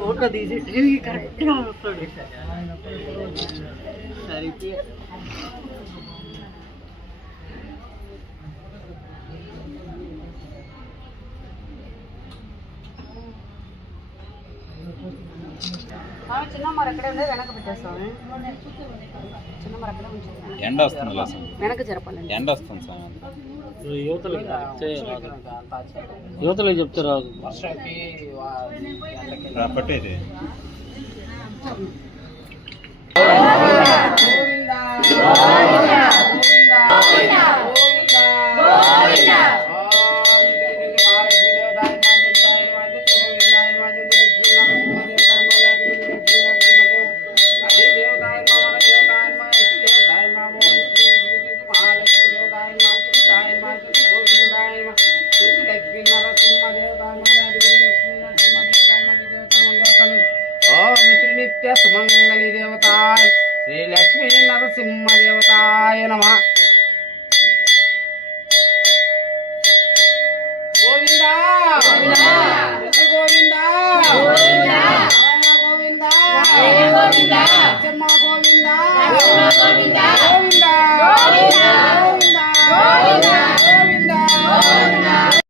Photo తీసి TV కరెక్ట్గా వస్తాడు. సరిపోయి చిన్న మరి ఎక్కడే ఉండే వెనక పెట్టేస్తాము. చిన్న మరి అక్కడే ఉంచాలి. ఎండ వస్తుంది వెనక జరపాలండి. ఎండ వస్తుంది సార్. యువతలకు చెప్తే రాదు. పట్టేది నిత్య సుమంగళి దేవతాయ శ్రీ లక్ష్మీ నరసింహ దేవతాయ నమః. గోవిందా గోవిందా గోవిందా గోవిందా గోవిందా